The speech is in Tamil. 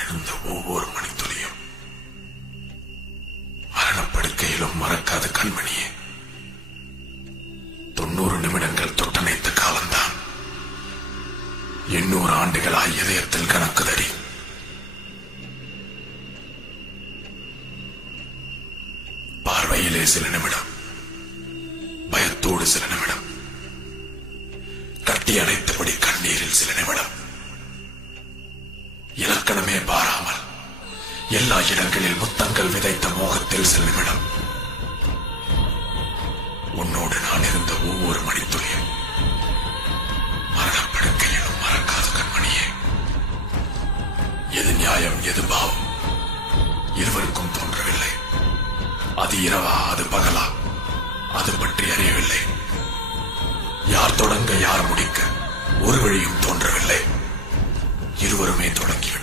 நான் இருந்த ஒவ்வொரு மணித்துளியும் மரணப்படுக்கையிலும் மறக்காத கண்மணியே. 90 நிமிடங்கள் தொட்டணைத்த காலம்தான் 800 ஆண்டுகளாய் இதயத்தில் கணக்குதடி. பார்வையிலே சில நிமிடம், பயத்தோடு சில நிமிடம், கட்டி அணைத்தபடி கண்ணீரில் சில நிமிடம், இலக்கணமே பாராமல் எல்லா இடங்களில் முத்தங்கள் விதைத்த மோகத்தில் சில நிமிடம். உன்னோடு நான் இருந்த ஒவ்வொரு மணித்துளியும் மரணப்படுக்கையிலும் மறக்காத கண்மணியே. எது நியாயம் எது பாவம் இருவருக்கும் தோன்றவில்லை. அது இரவா அது பகலா அது பற்றி அறியவில்லை. யார் தொடங்க யார் முடிக்க ஒரு வழியும் தோன்றவில்லை. இருவருமே தொடங்கிவிட்டனர்.